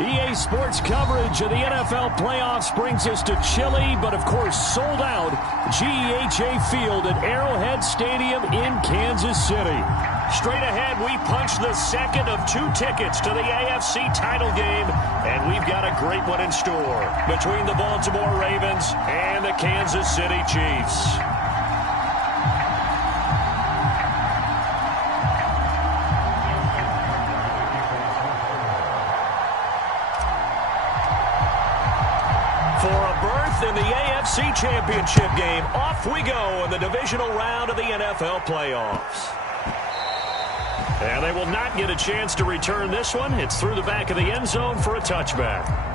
EA Sports coverage of the NFL playoffs brings us to chilly, but of course sold out GEHA Field at Arrowhead Stadium in Kansas City. Straight ahead, we punch the second of 2 tickets to the AFC title game, and we've got a great one in store between the Baltimore Ravens and the Kansas City Chiefs. In the AFC Championship game, off we go in the divisional round of the NFL playoffs. And they will not get a chance to return this one. It's through the back of the end zone for a touchback.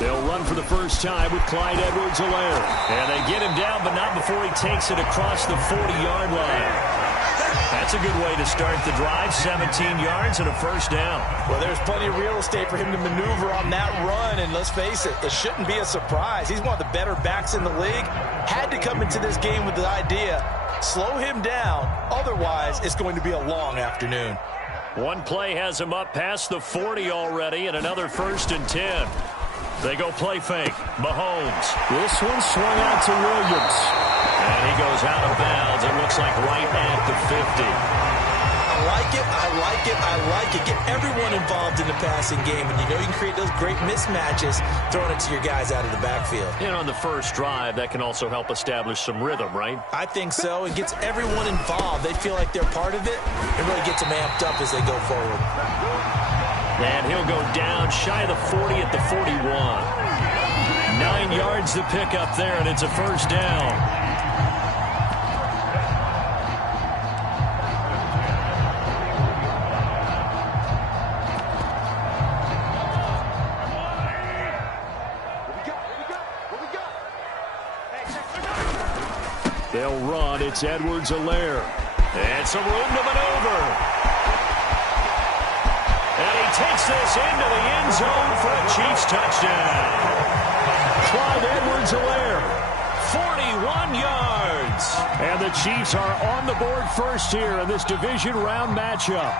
They'll run for the first time with Clyde Edwards-Helaire. And they get him down, but not before he takes it across the 40-yard line. That's a good way to start the drive, 17 yards and a first down. Well, there's plenty of real estate for him to maneuver on that run, and let's face it, it shouldn't be a surprise. He's one of the better backs in the league. Had to come into this game with the idea, slow him down, otherwise it's going to be a long afternoon. One play has him up past the 40 already, and another 1st and 10. They go play fake. Mahomes. This one swung out to Williams. And he goes out of bounds. It looks like right at the 50. I like it. I like it. I like it. Get everyone involved in the passing game. And you know you can create those great mismatches throwing it to your guys out of the backfield. And on the first drive, that can also help establish some rhythm, right? I think so. It gets everyone involved. They feel like they're part of it. It really gets them amped up as they go forward. And he'll go down shy of the 40 at the 41. 9 yards to pick up there, and it's a first down. They'll run. It's Edwards-Helaire. And some room to maneuver. And he takes this into the end zone for a Chiefs touchdown. Clyde Edwards-Helaire, 41 yards. And the Chiefs are on the board first here in this division round matchup.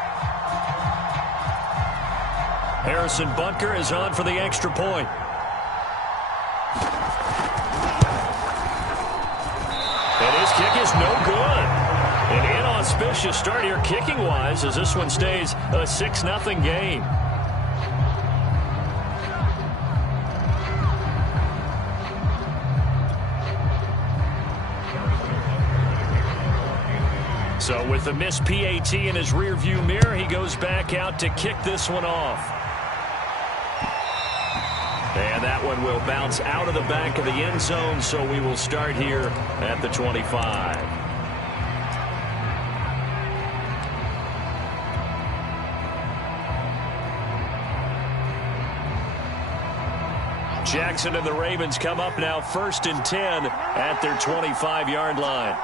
Harrison Butker is on for the extra point. And his kick is no good. An inauspicious start here kicking-wise as this one stays a 6-0 game. So with the missed PAT in his rearview mirror, he goes back out to kick this one off. And that one will bounce out of the back of the end zone, so we will start here at the 25. Jackson and the Ravens come up now 1st and 10 at their 25-yard line.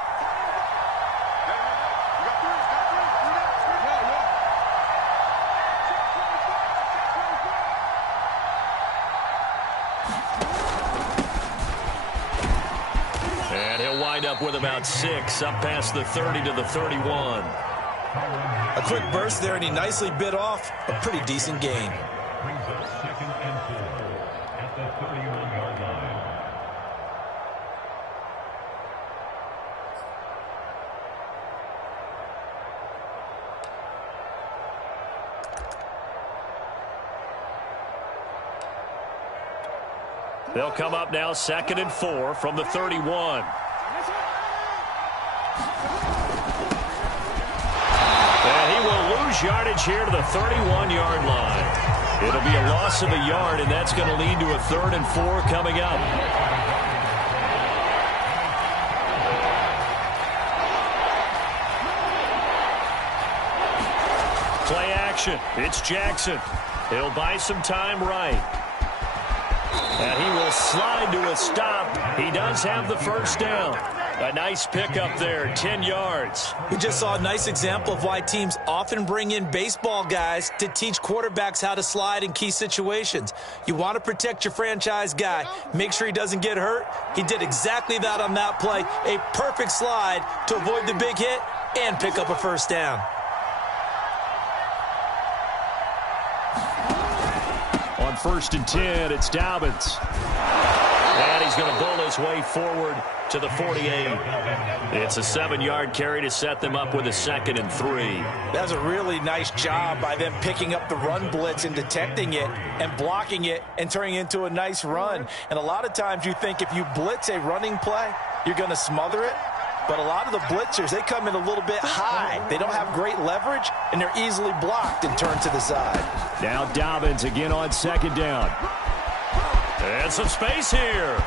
And he'll wind up with about 6 up past the 30 to the 31. A quick burst there, and he nicely bit off a pretty decent gain. They'll come up now 2nd and 4 from the 31. And he will lose yardage here to the 31-yard line. It'll be a loss of a yard, and that's going to lead to a 3rd and 4 coming up. Play action. It's Jackson. He'll buy some time right. And he will slide to a stop. He does have the first down. A nice pickup there, 10 yards. We just saw a nice example of why teams often bring in baseball guys to teach quarterbacks how to slide in key situations. You want to protect your franchise guy. Make sure he doesn't get hurt. He did exactly that on that play. A perfect slide to avoid the big hit and pick up a first down. On 1st and 10, it's Dobbins. And he's going to bull his way forward to the 48. It's a 7-yard carry to set them up with a 2nd and 3. That's a really nice job by them picking up the run blitz and detecting it and blocking it and turning it into a nice run. And a lot of times you think if you blitz a running play, you're going to smother it. But a lot of the blitzers, they come in a little bit high. They don't have great leverage, and they're easily blocked and turned to the side. Now Dobbins again on 2nd down. And some space here.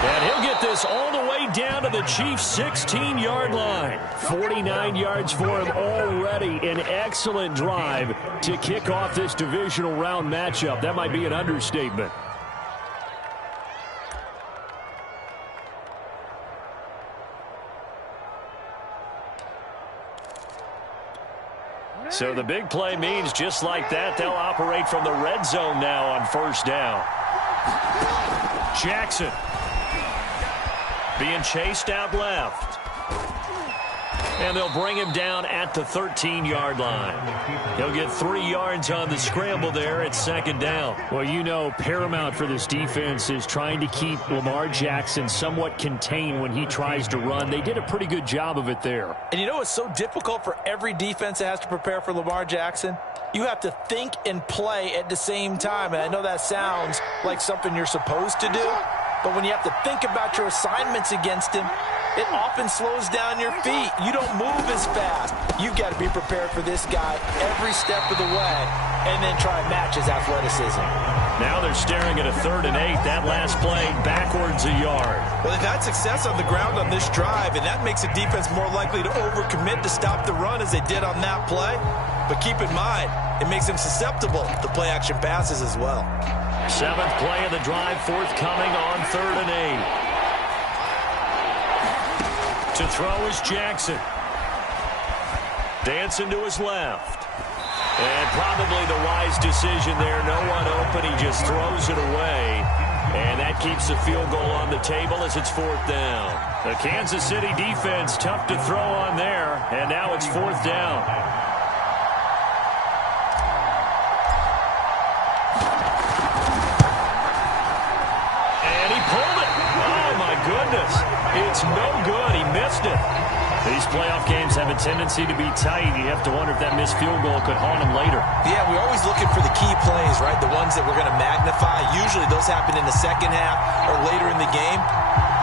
And he'll get this all the way down to the Chiefs' 16-yard line. 49 yards for him already. An excellent drive to kick off this divisional round matchup. That might be an understatement. So the big play means just like that, they'll operate from the red zone now on 1st down. Jackson being chased out left. And they'll bring him down at the 13-yard line. He'll get 3 yards on the scramble there at 2nd down. Well, you know, paramount for this defense is trying to keep Lamar Jackson somewhat contained when he tries to run. They did a pretty good job of it there. And you know it's so difficult for every defense that has to prepare for Lamar Jackson? You have to think and play at the same time. And I know that sounds like something you're supposed to do. But when you have to think about your assignments against him, it often slows down your feet. You don't move as fast. You've got to be prepared for this guy every step of the way and then try and match his athleticism. Now they're staring at a 3rd and 8. That last play backwards a yard. Well, they've had success on the ground on this drive, and that makes the defense more likely to overcommit to stop the run as they did on that play. But keep in mind, it makes them susceptible to play-action passes as well. 7th play of the drive forthcoming on 3rd and 8. To throw is Jackson. Dancing to his left. And probably the wise decision there. No one open. He just throws it away. And that keeps the field goal on the table as it's 4th down. The Kansas City defense tough to throw on there. And now it's 4th down. And he pulled it. Oh, my goodness. It's no good. He missed it. These playoff games have a tendency to be tight. You have to wonder if that missed field goal could haunt him later. Yeah, we're always looking for the key plays, right? The ones that we're going to magnify. Usually those happen in the second half or later in the game.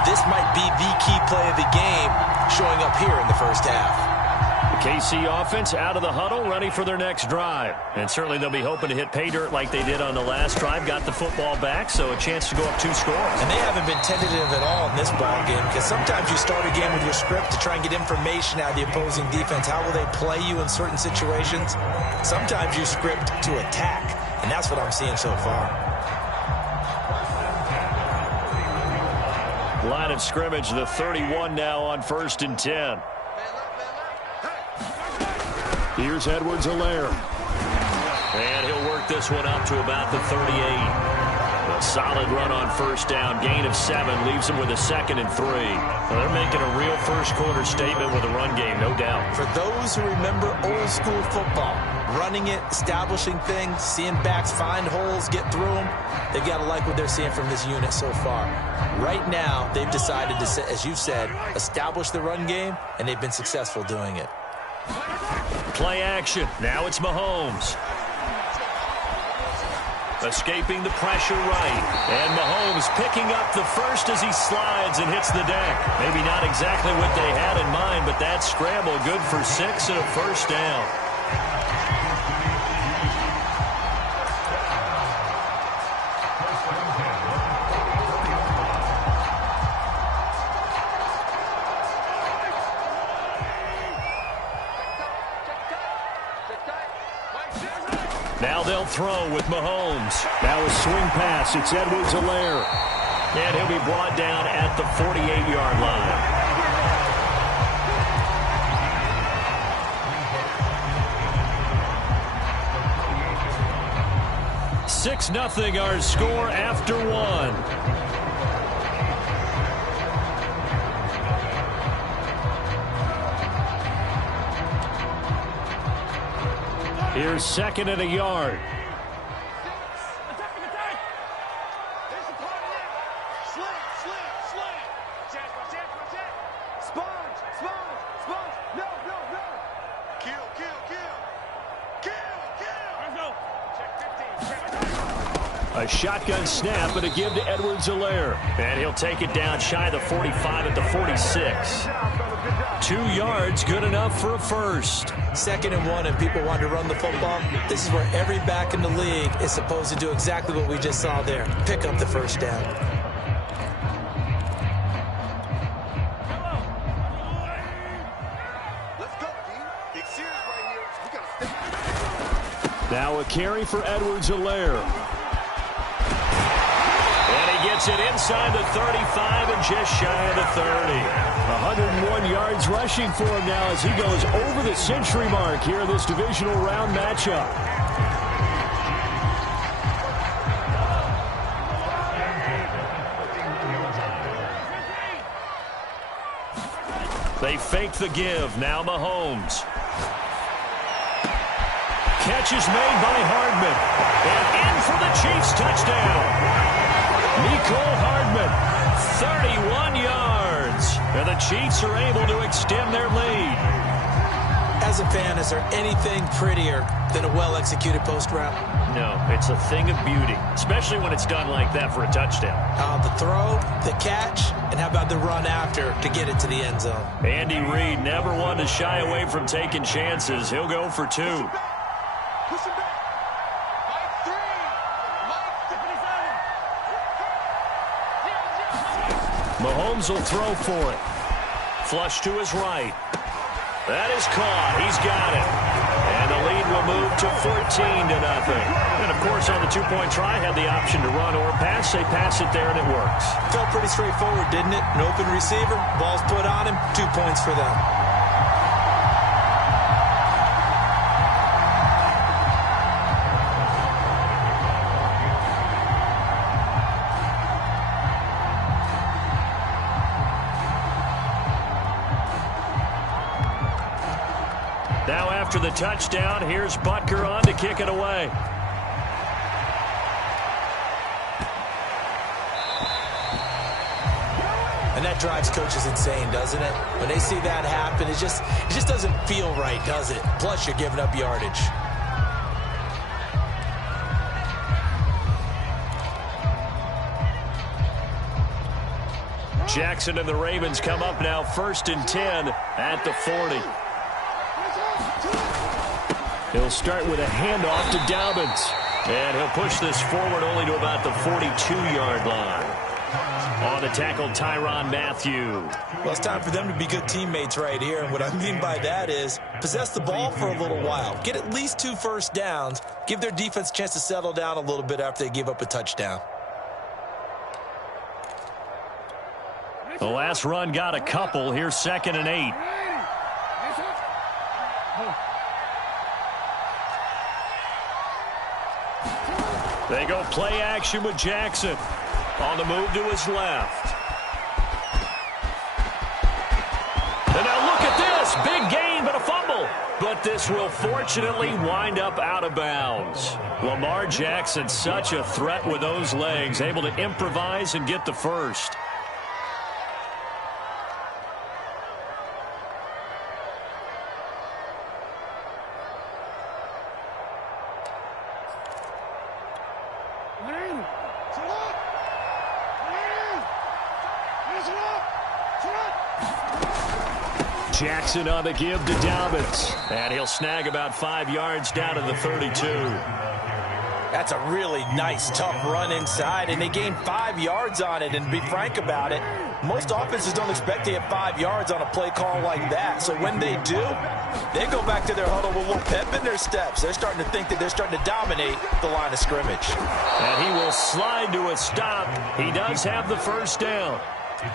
This might be the key play of the game showing up here in the first half. The KC offense out of the huddle, ready for their next drive. And certainly they'll be hoping to hit pay dirt like they did on the last drive. Got the football back, so a chance to go up 2 scores. And they haven't been tentative at all in this ball game, because sometimes you start a game with your script to try and get information out of the opposing defense. How will they play you in certain situations? Sometimes you script to attack, and that's what I'm seeing so far. Line of scrimmage, the 31 now on 1st and 10. Here's Edwards-Helaire. And he'll work this one up to about the 38. A solid run on 1st down. Gain of 7 leaves him with a 2nd and 3. Well, they're making a real first-quarter statement with a run game, no doubt. For those who remember old-school football, running it, establishing things, seeing backs find holes, get through them, they've got to like what they're seeing from this unit so far. Right now, they've decided to, as you've said, establish the run game, and they've been successful doing it. Play action. Now it's Mahomes. Escaping the pressure right. And Mahomes picking up the first as he slides and hits the deck. Maybe not exactly what they had in mind, but that scramble good for 6 and a first down. they'll throw with Mahomes. Now a swing pass. It's Edwards-Helaire. And he'll be brought down at the 48-yard line. 6-0 our score after one. Here's second and a yard. A shotgun snap and a give to Edwards-Helaire. And he'll take it down shy of the 45 at the 46. 2 yards, good enough for a first. 2nd and 1, and people want to run the football. This is where every back in the league is supposed to do exactly what we just saw there. Pick up the first down. Now a carry for Edwards-Helaire. Gets it inside the 35 and just shy of the 30. 101 yards rushing for him now as he goes over the century mark here in this divisional round matchup. They fake the give. Now Mahomes. Catch is made by Hardman. And in for the Chiefs touchdown. Nicole Hardman, 31 yards. And the Chiefs are able to extend their lead. As a fan, is there anything prettier than a well-executed post route? No, it's a thing of beauty, especially when it's done like that for a touchdown. The throw, the catch, and how about the run after to get it to the end zone? Andy Reid never one to shy away from taking chances. He'll go for 2. Mahomes will throw for it. Flush to his right. That is caught. He's got it. And the lead will move to 14-0. And, of course, on the two-point try, had the option to run or pass. They pass it there, and it works. Felt pretty straightforward, didn't it? An open receiver, ball's put on him, 2 points for them. Now after the touchdown, here's Butker on to kick it away. And that drives coaches insane, doesn't it? When they see that happen, it just doesn't feel right, does it? Plus, you're giving up yardage. Jackson and the Ravens come up now 1st and 10 at the 40. He'll start with a handoff to Dobbins. And he'll push this forward only to about the 42-yard line. On the tackle, Tyrann Mathieu. Well, it's time for them to be good teammates right here. And what I mean by that is possess the ball for a little while. Get at least 2 first downs. Give their defense a chance to settle down a little bit after they give up a touchdown. The last run got a couple. Here's 2nd and 8. They go play action with Jackson. On the move to his left. And now look at this. Big gain, but a fumble. But this will fortunately wind up out of bounds. Lamar Jackson, such a threat with those legs. Able to improvise and get the first. Jackson on the give to Dobbins. And he'll snag about 5 yards down to the 32. That's a really nice, tough run inside, and they gained 5 yards on it. And to be frank about it, Most offenses don't expect to get 5 yards on a play call like that. So when they do, they go back to their huddle with a little pep in their steps. They're starting to think that they're starting to dominate the line of scrimmage. And he will slide to a stop. He does have the first down.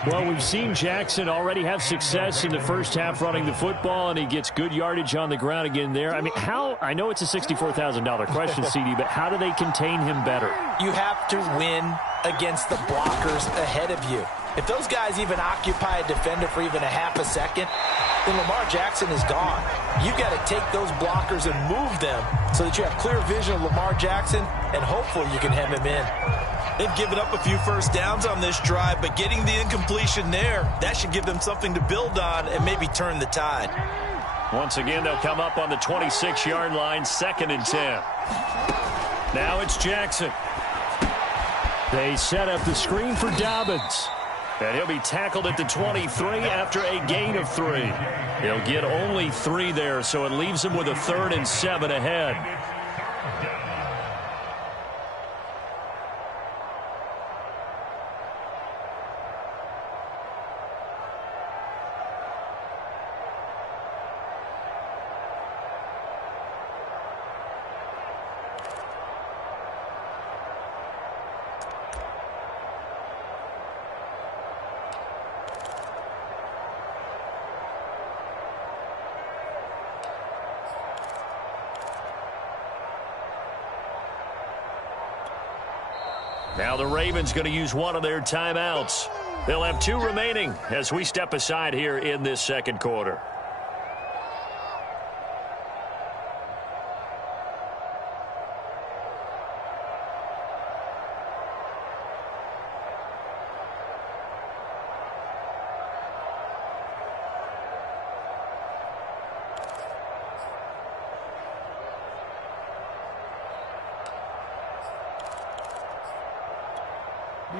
Well, we've seen Jackson already have success in the first half running the football, and he gets good yardage on the ground again there. I mean, I know it's a $64,000 question, CD, but how do they contain him better? You have to win against the blockers ahead of you. If those guys even occupy a defender for even a half a second, then Lamar Jackson is gone. You've got to take those blockers and move them so that you have clear vision of Lamar Jackson, and hopefully you can hem him in. They've given up a few first downs on this drive, but getting the incompletion there, that should give them something to build on and maybe turn the tide. Once again, they'll come up on the 26-yard line, 2nd and 10. Now it's Jackson. They set up the screen for Dobbins. And he'll be tackled at the 23 after a gain of 3. He'll get only 3 there, so it leaves him with a 3rd and 7 ahead. Now the Ravens going to use one of their timeouts. They'll have 2 remaining as we step aside here in this second quarter.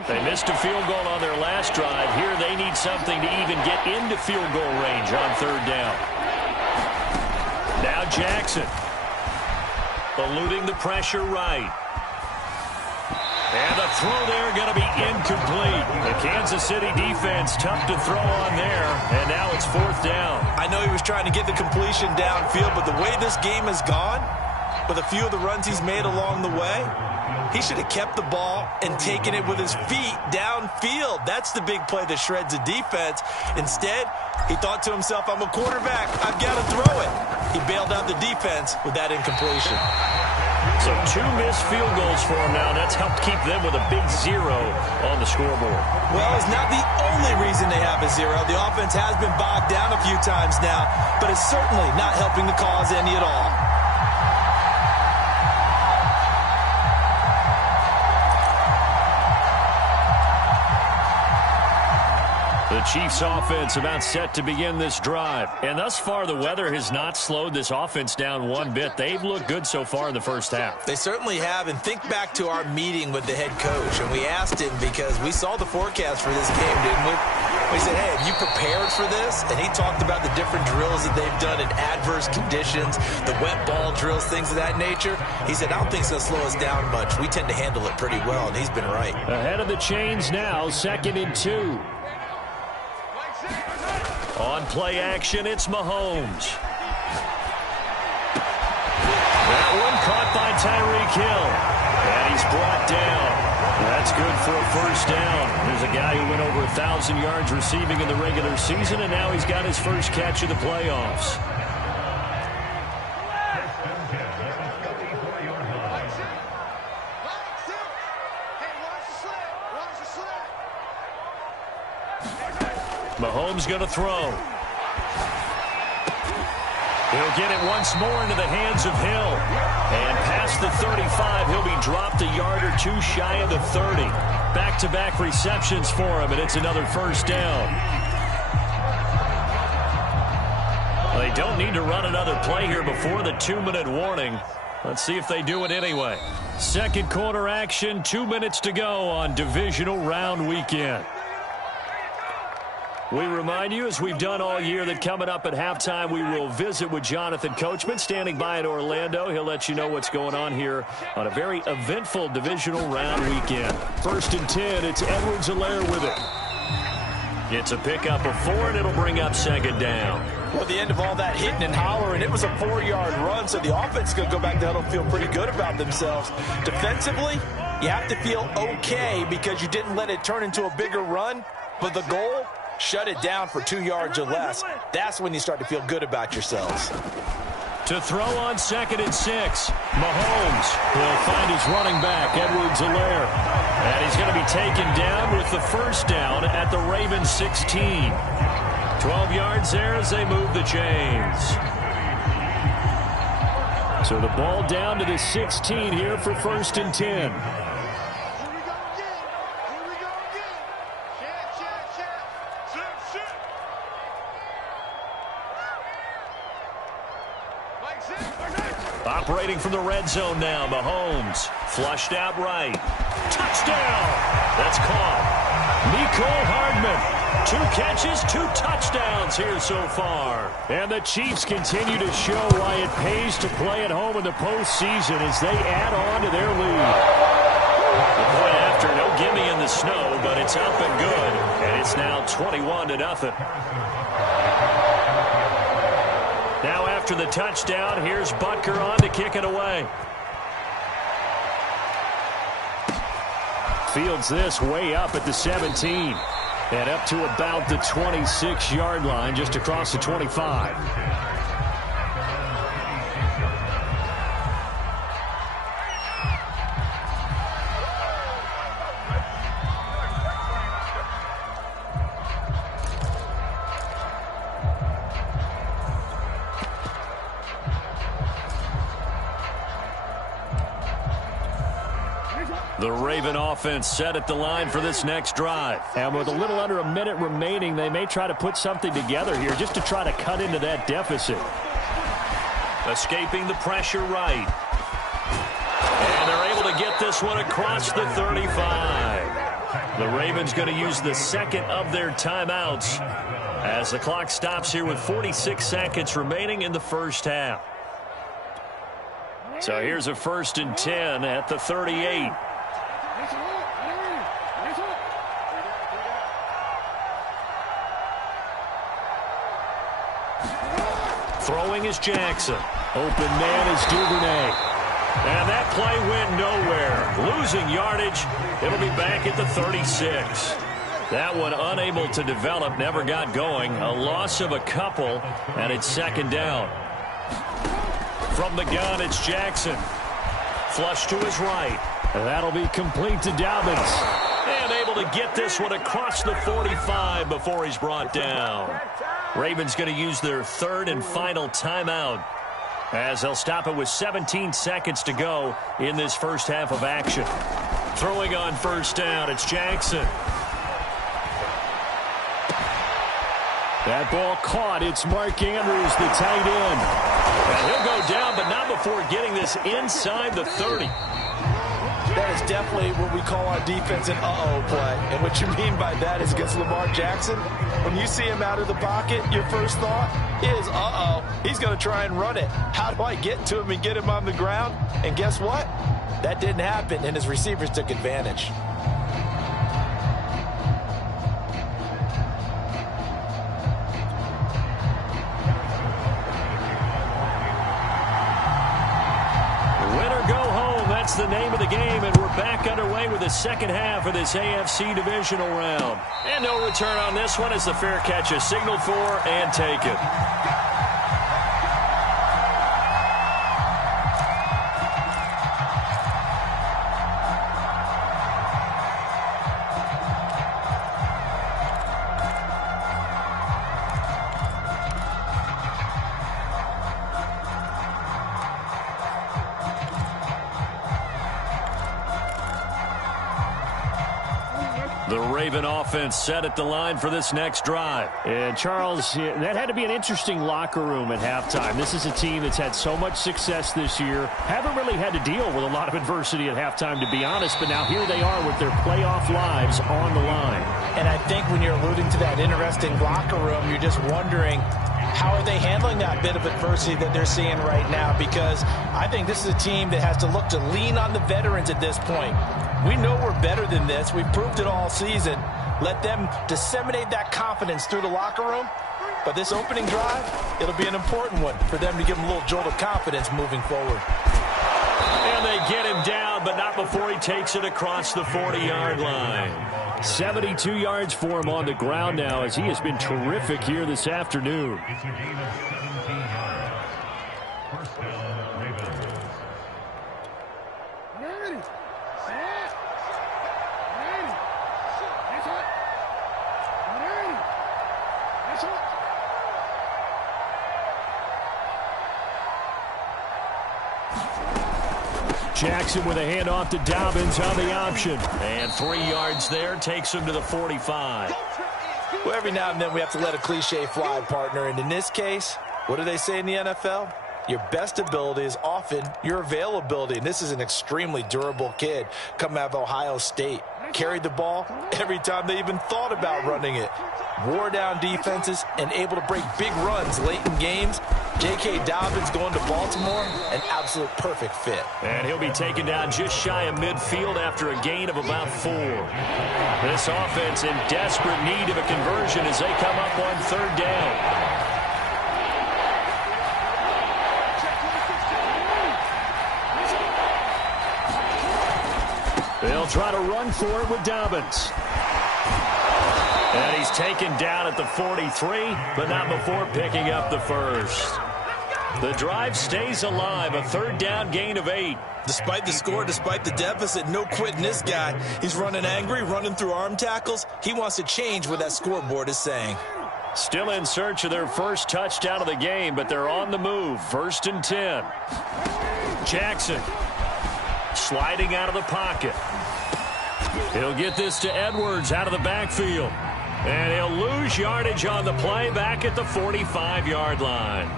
They missed a field goal on their last drive. Here they need something to even get into field goal range on 3rd down. Now Jackson. Eluding the pressure right. And the throw there going to be incomplete. The Kansas City defense tough to throw on there. And now it's 4th down. I know he was trying to get the completion downfield, but the way this game has gone, with a few of the runs he's made along the way, he should have kept the ball and taken it with his feet downfield. That's the big play that shreds the defense. Instead, he thought to himself, I'm a quarterback. I've got to throw it. He bailed out the defense with that incompletion. So 2 missed field goals for him now. That's helped keep them with a big 0 on the scoreboard. Well, it's not the only reason they have a 0. The offense has been bogged down a few times now, but it's certainly not helping the cause any at all. The Chiefs offense about set to begin this drive. And thus far, the weather has not slowed this offense down one bit. They've looked good so far in the first half. They certainly have. And think back to our meeting with the head coach. And we asked him because we saw the forecast for this game, didn't we? We said, hey, have you prepared for this? And he talked about the different drills that they've done in adverse conditions, the wet ball drills, things of that nature. He said, I don't think it's going to slow us down much. We tend to handle it pretty well, and he's been right. Ahead of the chains now, 2nd and 2. On play action, it's Mahomes. That one caught by Tyreek Hill. And he's brought down. That's good for a first down. There's a guy who went over 1,000 yards receiving in the regular season, and now he's got his first catch of the playoffs. Mahomes going to throw. He'll get it once more into the hands of Hill. And past the 35, he'll be dropped a yard or 2 shy of the 30. Back-to-back receptions for him, and it's another first down. Well, they don't need to run another play here before the 2-minute warning. Let's see if they do it anyway. Second quarter action, 2 minutes to go on Divisional Round Weekend. We remind you, as we've done all year, that coming up at halftime, we will visit with Jonathan Coachman, standing by in Orlando. He'll let you know what's going on here on a very eventful Divisional Round Weekend. 1st and 10, it's Edwards-Helaire with it. It's a pickup of 4, and it'll bring up second down. Well, at the end of all that hitting and hollering, it was a 4-yard run, so the offense is going to go back to huddle and feel pretty good about themselves. Defensively, you have to feel okay because you didn't let it turn into a bigger run, but the goal, shut it down for 2 yards or less. That's when you start to feel good about yourselves. To throw on 2nd and 6, Mahomes. He'll find his running back, Edwards-Helaire. And he's going to be taken down with the first down at the Ravens 16. 12 yards there as they move the chains. So the ball down to the 16 here for 1st and 10. Operating from the red zone now, Mahomes. Flushed out right. Touchdown! That's caught. Mecole Hardman. 2 catches, 2 touchdowns here so far. And the Chiefs continue to show why it pays to play at home in the postseason as they add on to their lead. The point after, no gimme in the snow, but it's up and good. And it's now 21-0. Now after the touchdown, here's Butker on to kick it away. Fields this way up at the 17. And up to about the 26-yard line, just across the 25. The Raven offense set at the line for this next drive. And with a little under a minute remaining, they may try to put something together here just to try to cut into that deficit. Escaping the pressure right. And they're able to get this one across the 35. The Ravens going to use the 2nd of their timeouts as the clock stops here with 46 seconds remaining in the first half. So here's a 1st and 10 at the 38. Throwing is Jackson. Open man is Duvernay. And that play went nowhere. Losing yardage. It'll be back at the 36. That one unable to develop, never got going. A loss of a couple, and it's 2nd down. From the gun, it's Jackson. Flush to his right. And that'll be complete to Dobbins. And able to get this one across the 45 before he's brought down. Ravens going to use their 3rd and final timeout as they'll stop it with 17 seconds to go in this first half of action. Throwing on 1st down, it's Jackson. That ball caught. It's Mark Andrews, the tight end. And he'll go down, but not before getting this inside the 30. That is definitely what we call our defense an uh-oh play. And what you mean by that is against Lamar Jackson, when you see him out of the pocket, your first thought is, uh-oh, he's going to try and run it. How do I get to him and get him on the ground? And guess what? That didn't happen, and his receivers took advantage. That's the name of the game, and we're back underway with the second half of this AFC Divisional round. And no return on this one as the fair catch is signaled for and taken. The Raven offense set at the line for this next drive. And Charles, that had to be an interesting locker room at halftime. This is a team that's had so much success this year. Haven't really had to deal with a lot of adversity at halftime, to be honest. But now here they are with their playoff lives on the line. And I think when you're alluding to that interesting locker room, you're just wondering How are they handling that bit of adversity that they're seeing right now? Because I think this is a team that has to look to lean on the veterans at this point. We know we're better than this. We've proved it all season. Let them disseminate that confidence through the locker room. But this opening drive, it'll be an important one for them to give them a little jolt of confidence moving forward. And they get him down, but not before he takes it across the 40-yard line. 72 yards for him on the ground now, as he has been terrific here this afternoon. Jackson with a handoff to Dobbins on the option. And 3 yards there takes him to the 45. Well, every now and then we have to let a cliche fly, partner. And in this case, what do they say in the NFL? Your best ability is often your availability. And this is an extremely durable kid coming out of Ohio State. Carried the ball every time they even thought about running it. Wore down defenses and able to break big runs late in games. J.K. Dobbins going to Baltimore, an absolute perfect fit. And he'll be taken down just shy of midfield after a gain of about 4. This offense in desperate need of a conversion as they come up on 3rd down. They'll try to run for it with Dobbins. And he's taken down at the 43, but not before picking up the first. The drive stays alive, a 3rd down gain of 8. Despite the score, despite the deficit, no quitting this guy. He's running angry, running through arm tackles. He wants to change what that scoreboard is saying. Still in search of their first touchdown of the game, but they're on the move. 1st and 10. Jackson sliding out of the pocket. He'll get this to Edwards out of the backfield. And he'll lose yardage on the play back at the 45-yard line.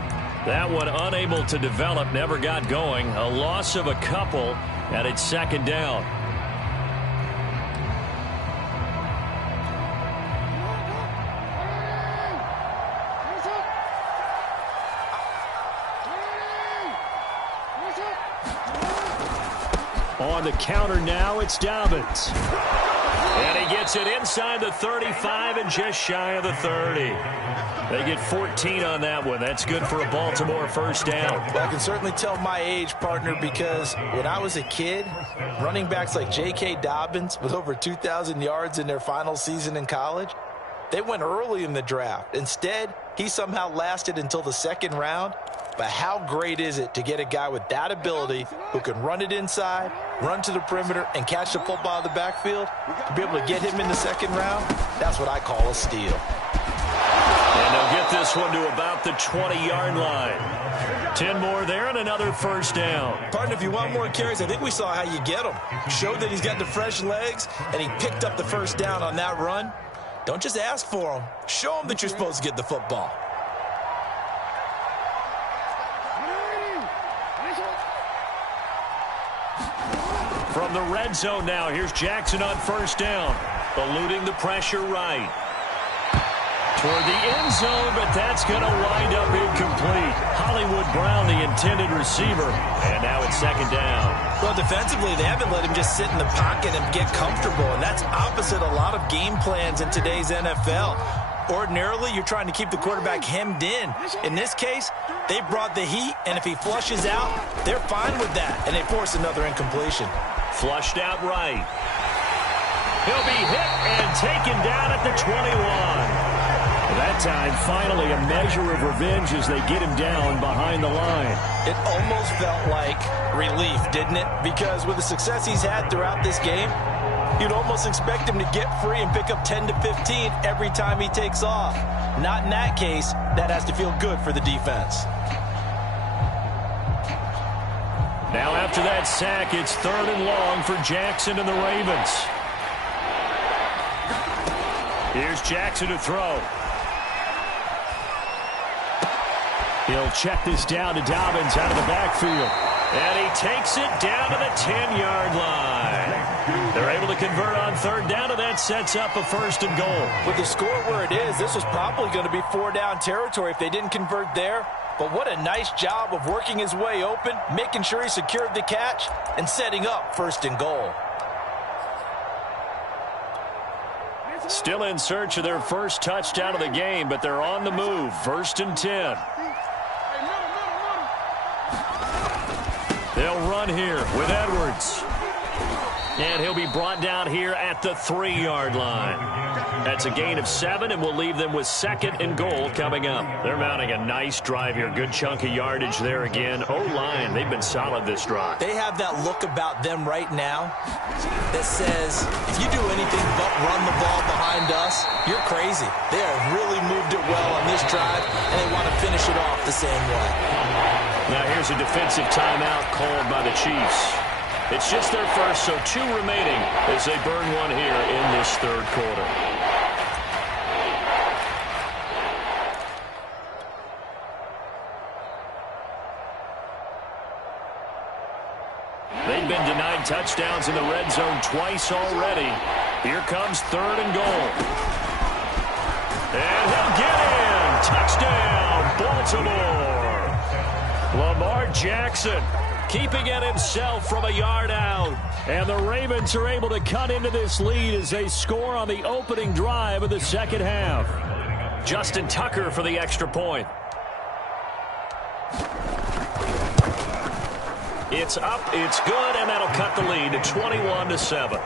That one unable to develop, never got going. A loss of a couple, and it's 2nd down. On the counter now, it's Dobbins. And he gets it inside the 35 and just shy of the 30. They get 14 on that one. That's good for a Baltimore 1st down. Well, I can certainly tell my age, partner, because when I was a kid, running backs like J.K. Dobbins with over 2,000 yards in their final season in college, they went early in the draft. Instead, he somehow lasted until the 2nd round. But how great is it to get a guy with that ability who can run it inside, run to the perimeter, and catch the football out of the backfield? To be able to get him in the 2nd round, that's what I call a steal. And they'll get this one to about the 20-yard line. 10 more there and another 1st down. Partner, if you want more carries, I think we saw how you get him. Showed that he's got the fresh legs, and he picked up the 1st down on that run. Don't just ask for him. Show him that you're supposed to get the football. From the red zone now, here's Jackson on 1st down. Eluding the pressure right. Toward the end zone, but that's going to wind up incomplete. Hollywood Brown, the intended receiver. And now it's 2nd down. Well, defensively, they haven't let him just sit in the pocket and get comfortable. And that's opposite a lot of game plans in today's NFL. Ordinarily, you're trying to keep the quarterback hemmed in. In this case, they brought the heat, and if he flushes out, they're fine with that, and they force another incompletion. Flushed out right. He'll be hit and taken down at the 21. That time, finally, a measure of revenge as they get him down behind the line. It almost felt like relief, didn't it? Because with the success he's had throughout this game, you'd almost expect him to get free and pick up 10 to 15 every time he takes off. Not in that case. That has to feel good for the defense. Now after that sack, it's 3rd and long for Jackson and the Ravens. Here's Jackson to throw. He'll check this down to Dobbins out of the backfield. And he takes it down to the 10-yard line. They're able to convert on third down, and that sets up a first and goal. With the score where it is, this was probably going to be 4-down territory if they didn't convert there. But what a nice job of working his way open, making sure he secured the catch, and setting up first and goal. Still in search of their first touchdown of the game, but they're on the move. First and 10. They'll run here with Edwards. And he'll be brought down here at the 3-yard line. That's a gain of 7, and we'll leave them with second and goal coming up. They're mounting a nice drive here. Good chunk of yardage there again. O-line, they've been solid this drive. They have that look about them right now that says, if you do anything but run the ball behind us, you're crazy. They have really moved it well on this drive, and they want to finish it off the same way. Now here's a defensive timeout called by the Chiefs. It's just their first, so 2 remaining as they burn one here in this third quarter. They've been denied touchdowns in the red zone twice already. Here comes third and goal. And he'll get in. Touchdown, Baltimore. Lamar Jackson keeping it himself from a yard out. And the Ravens are able to cut into this lead as they score on the opening drive of the second half. Justin Tucker for the extra point. It's up, it's good, and that'll cut the lead to 21-7.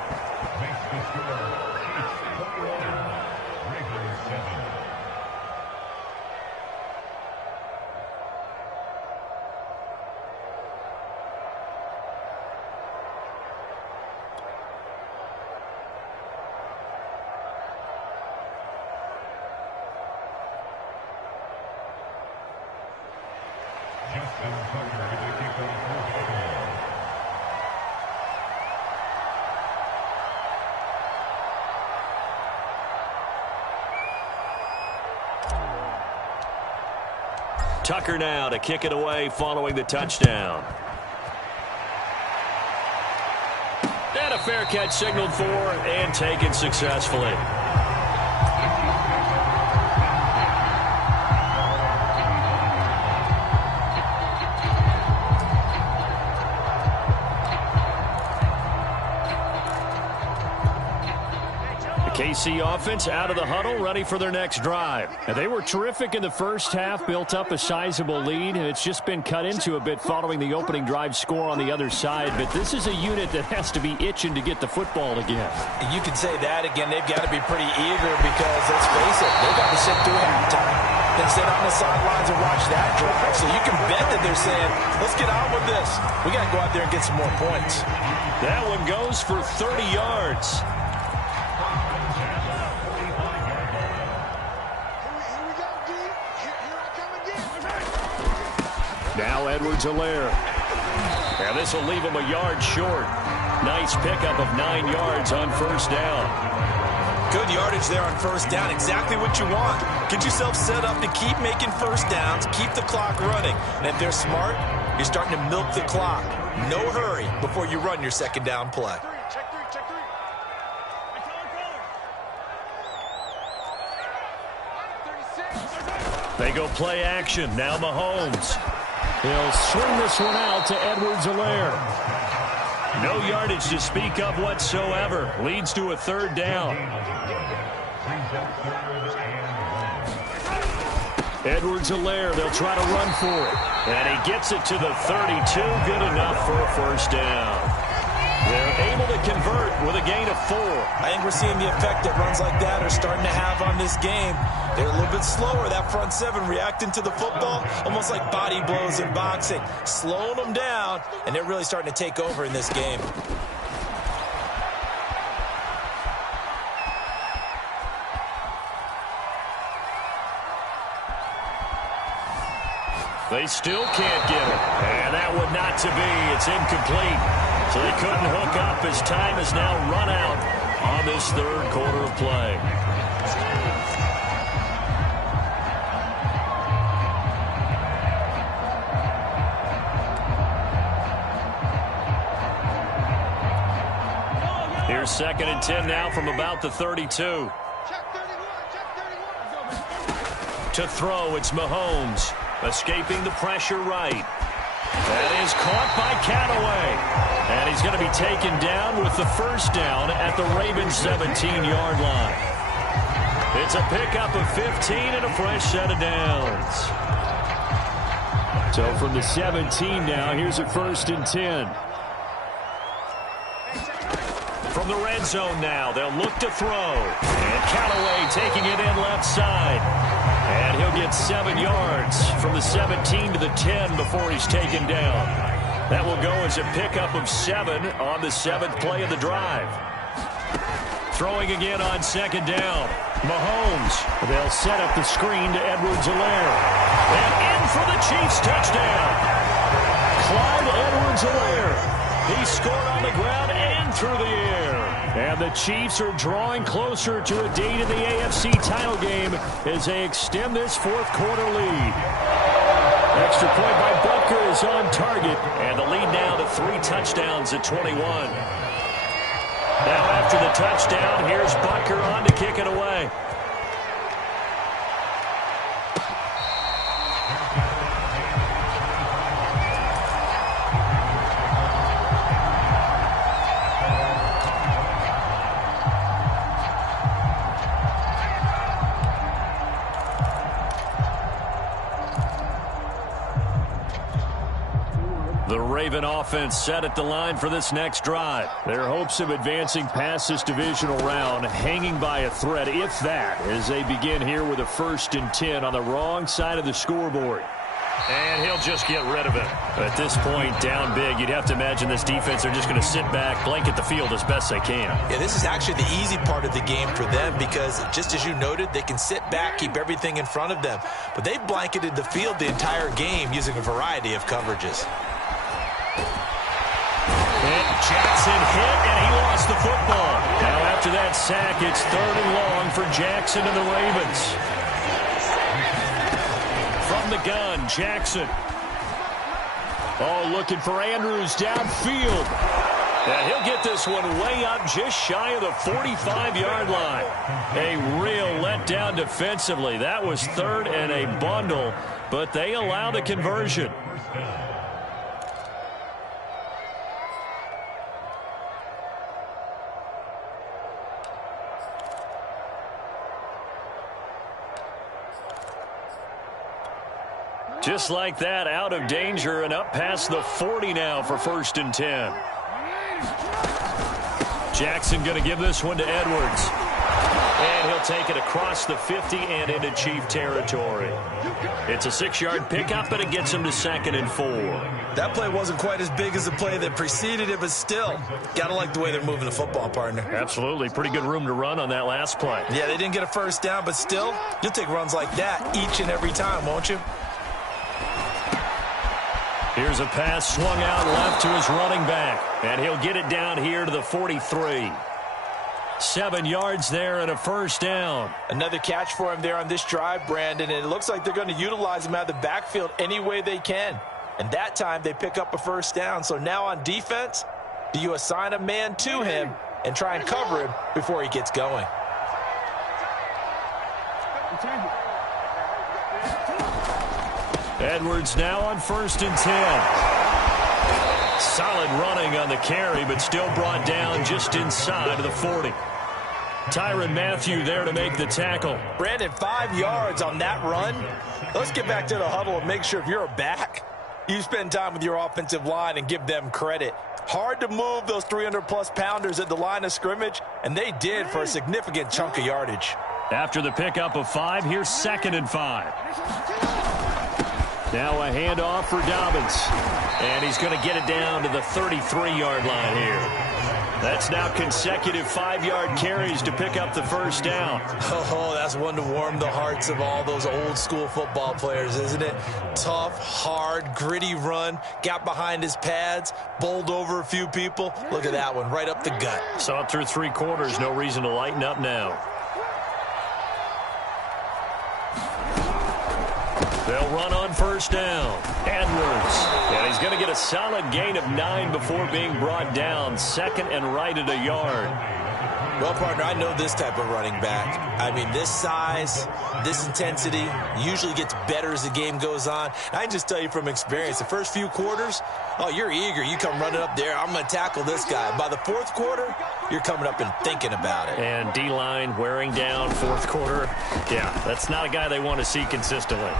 Tucker now to kick it away following the touchdown. And a fair catch signaled for and taken successfully. KC offense out of the huddle, ready for their next drive. And they were terrific in the first half, built up a sizable lead, and it's just been cut into a bit following the opening drive score on the other side. But this is a unit that has to be itching to get the football again. You could say that again. They've got to be pretty eager because, let's face it, they've got to sit through halftime. Then sit on the sidelines and watch that drive. So you can bet that they're saying, let's get on with this. We got to go out there and get some more points. That one goes for 30 yards. Now Edwards-Helaire. And this will leave him a yard short. Nice pickup of 9 yards on first down. Good yardage there on first down. Exactly what you want. Get yourself set up to keep making first downs, keep the clock running. And if they're smart, you're starting to milk the clock. No hurry before you run your second down play. They go play action. Now Mahomes. He'll swing this one out to Edwards-Helaire. No yardage to speak of whatsoever. Leads to a third down. Edwards-Helaire, they'll try to run for it. And he gets it to the 32. Good enough for a first down. They're able to convert with a gain of 4. I think we're seeing the effect that runs like that are starting to have on this game. They're a little bit slower, that front seven, reacting to the football, almost like body blows in boxing, slowing them down, and they're really starting to take over in this game. They still can't get it. And that would not to be. It's incomplete. So they couldn't hook up as time has now run out on this third quarter of play. there. 2nd and 10 now from about the 32. To throw, it's Mahomes. Escaping the pressure right. That is caught by Callaway. And he's going to be taken down with the first down at the Ravens' 17-yard line. It's a pickup of 15 and a fresh set of downs. So from the 17 now, here's a 1st and 10. From the red zone now, they'll look to throw. And Callaway taking it in left side. And he'll get 7 yards from the 17 to the 10 before he's taken down. That will go as a pickup of 7 on the 7th play of the drive. Throwing again on 2nd down. Mahomes. They'll set up the screen to Edwards-Helaire. And in for the Chiefs touchdown. Clyde Edwards-Helaire. He scored on the ground and through the air. And the Chiefs are drawing closer to a date in the AFC title game as they extend this 4th quarter lead. Extra point by Butker is on target. And the lead now to 3 touchdowns at 21. Now after the touchdown, here's Butker on to kick it away. The Raven offense set at the line for this next drive. Their hopes of advancing past this divisional round hanging by a thread, if that, as they begin here with a 1st and 10 on the wrong side of the scoreboard. And he'll just get rid of it. At this point, down big, you'd have to imagine this defense are just going to sit back, blanket the field as best they can. Yeah, this is actually the easy part of the game for them because, just as you noted, they can sit back, keep everything in front of them. But they've blanketed the field the entire game using a variety of coverages. Jackson hit, and he lost the football. Now after that sack, it's 3rd and long for Jackson and the Ravens. From the gun, Jackson. Oh, looking for Andrews downfield. And he'll get this one way up just shy of the 45-yard line. A real letdown defensively. That was 3rd and a bundle, but they allow the conversion. Just like that, out of danger and up past the 40 now for 1st and 10. Jackson going to give this one to Edwards. And he'll take it across the 50 and into Chief territory. It's a 6-yard pickup, but it gets him to 2nd and 4. That play wasn't quite as big as the play that preceded it, but still, got to like the way they're moving the football, partner. Absolutely. Pretty good room to run on that last play. Yeah, they didn't get a 1st down, but still, you'll take runs like that each and every time, won't you? Here's a pass swung out left to his running back, and he'll get it down here to the 43. 7 yards there and a 1st down. Another catch for him there on this drive, Brandon, and it looks like they're going to utilize him out of the backfield any way they can. And that time they pick up a 1st down. So now on defense, do you assign a man to him and try and cover him before he gets going? Edwards now on 1st and 10. Solid running on the carry, but still brought down just inside of the 40. Tyrann Mathieu there to make the tackle. Brandon, 5 yards on that run. Let's get back to the huddle and make sure if you're a back, you spend time with your offensive line and give them credit. Hard to move those 300-plus pounders at the line of scrimmage, and they did for a significant chunk of yardage. After the pickup of 5, here's 2nd and 5. Now a handoff for Dobbins. And he's going to get it down to the 33-yard line here. That's now consecutive 5-yard carries to pick up the 1st down. Oh, that's one to warm the hearts of all those old-school football players, isn't it? Tough, hard, gritty run. Got behind his pads, bowled over a few people. Look at that one, right up the gut. Saw it through 3 quarters. No reason to lighten up now. They'll run on first down. Edwards. And he's going to get a solid gain of 9 before being brought down. Second and right at a yard. Well, partner, I know this type of running back. I mean, this size, this intensity usually gets better as the game goes on. I can just tell you from experience, the first few quarters, oh, you're eager. You come running up there, I'm going to tackle this guy. By the fourth quarter, you're coming up and thinking about it. And D-line wearing down fourth quarter. Yeah, that's not a guy they want to see consistently.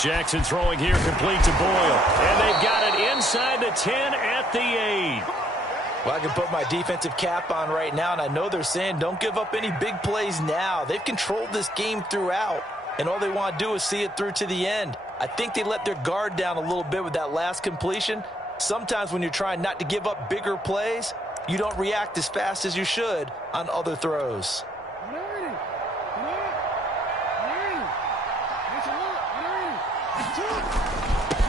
Jackson throwing here, complete to Boyle. And they've got it inside the 10 at the 8. Well, I can put my defensive cap on right now, and I know they're saying don't give up any big plays now. They've controlled this game throughout, and all they want to do is see it through to the end. I think they let their guard down a little bit with that last completion. Sometimes when you're trying not to give up bigger plays, you don't react as fast as you should on other throws.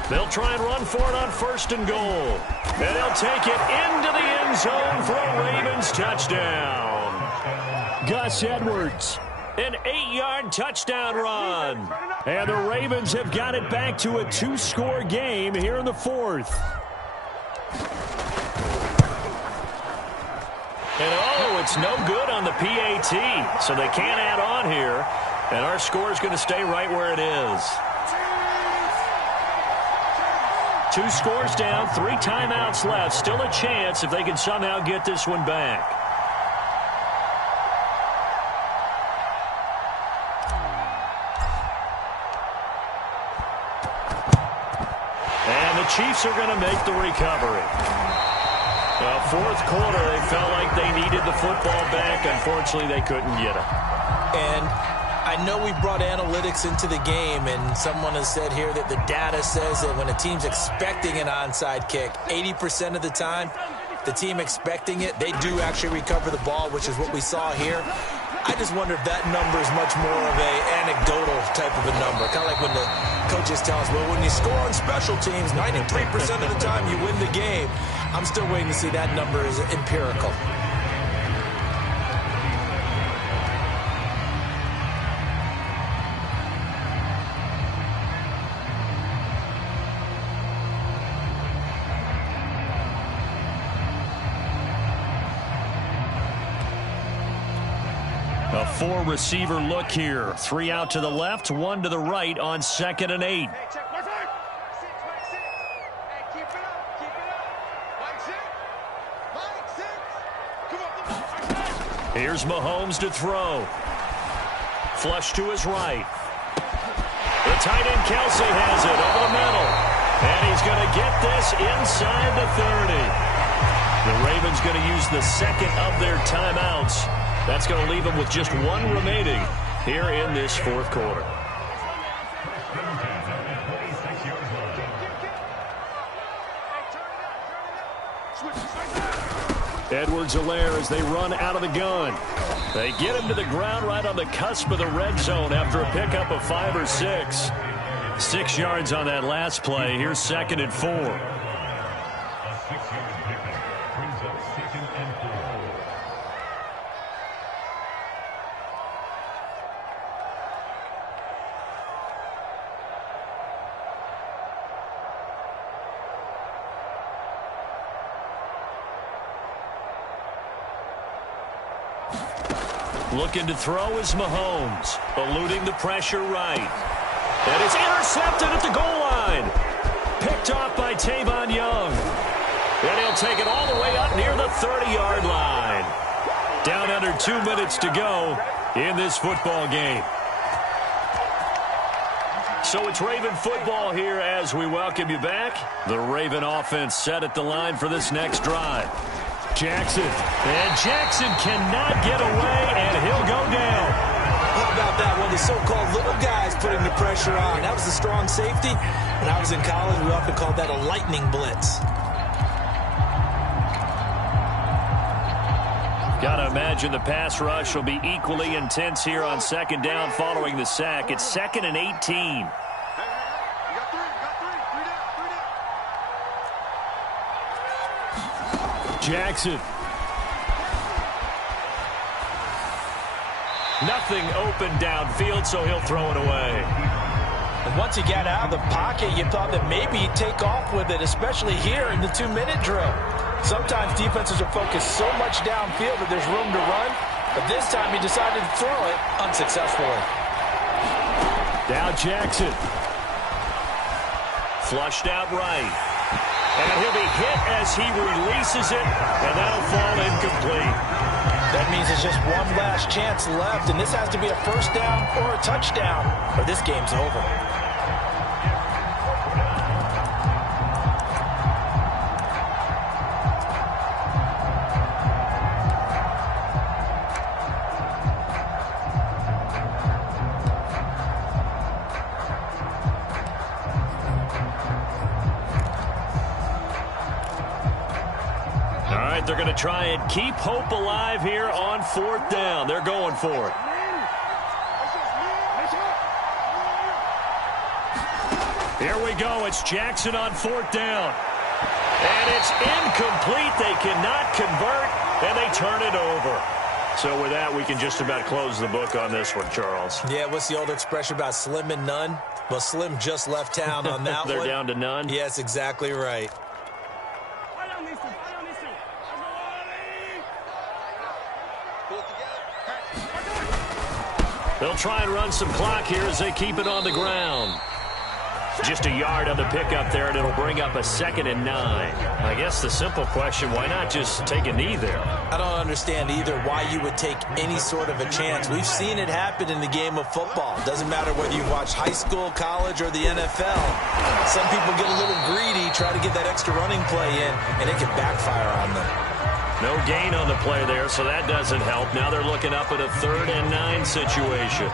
They'll try and run for it on first and goal. And they'll take it into the end zone for a Ravens touchdown. Gus Edwards. An 8-yard touchdown run. And the Ravens have got it back to a 2-score game here in the fourth. And oh, it's no good on the PAT. So they can't add on here. And our score is going to stay right where it is. 2 scores down, 3 timeouts left. Still a chance if they can somehow get this one back. And the Chiefs are going to make the recovery. Well, fourth quarter, they felt like they needed the football back. Unfortunately, they couldn't get it. And I know we brought analytics into the game, and someone has said here that the data says that when a team's expecting an onside kick, 80% of the time, the team expecting it, they do actually recover the ball, which is what we saw here. I just wonder if that number is much more of an anecdotal type of a number. Kind of like when the coaches tell us, well, when you score on special teams, 93% of the time you win the game. I'm still waiting to see that number is empirical. A 4-receiver look here. 3 out to the left, 1 to the right on 2nd and 8. Here's Mahomes to throw. Flush to his right. The tight end Kelsey has it over the middle. And he's going to get this inside the 30. The Ravens going to use the second of their timeouts. That's going to leave them with just 1 remaining here in this fourth quarter. Edwards-Helaire as they run out of the gun. They get him to the ground right on the cusp of the red zone after a pickup of 5 or 6. 6 yards on that last play. Here's 2nd and 4. Looking to throw is Mahomes, eluding the pressure right. And it's intercepted at the goal line. Picked off by Tavon Young. And he'll take it all the way up near the 30-yard line. Down under 2 minutes to go in this football game. So it's Raven football here as we welcome you back. The Raven offense set at the line for this next drive. Jackson. And Jackson cannot get away, and he'll go down. How about that? One of the so-called little guys putting the pressure on. That was a strong safety. When I was in college, we often called that a lightning blitz. Got to imagine the pass rush will be equally intense here on 2nd down following the sack. It's 2nd and 18. Nothing open downfield, so he'll throw it away. And once he got out of the pocket, you thought that maybe he'd take off with it, especially here in the 2-minute drill. Sometimes defenses are focused so much downfield that there's room to run, but this time he decided to throw it unsuccessfully. Down Jackson. Flushed out right. And he'll be hit as he releases it, and that'll fall incomplete. That means it's just one last chance left, and this has to be a first down or a touchdown, or this game's over. They're going to try and keep hope alive here on 4th down. They're going for it. Here we go. It's Jackson on 4th down. And it's incomplete. They cannot convert, and they turn it over. So with that, we can just about close the book on this one, Charles. Yeah, what's the old expression about slim and none? Well, Slim just left town on that They're one. down to none? Yes, exactly right. They'll try and run some clock here as they keep it on the ground. Just a yard on the pickup there, and it'll bring up a 2nd and 9. I guess the simple question, why not just take a knee there? I don't understand either why you would take any sort of a chance. We've seen it happen in the game of football. Doesn't matter whether you watch high school, college, or the NFL. Some people get a little greedy, try to get that extra running play in, and it can backfire on them. No gain on the play there, so that doesn't help. Now they're looking up at a 3rd and 9 situation.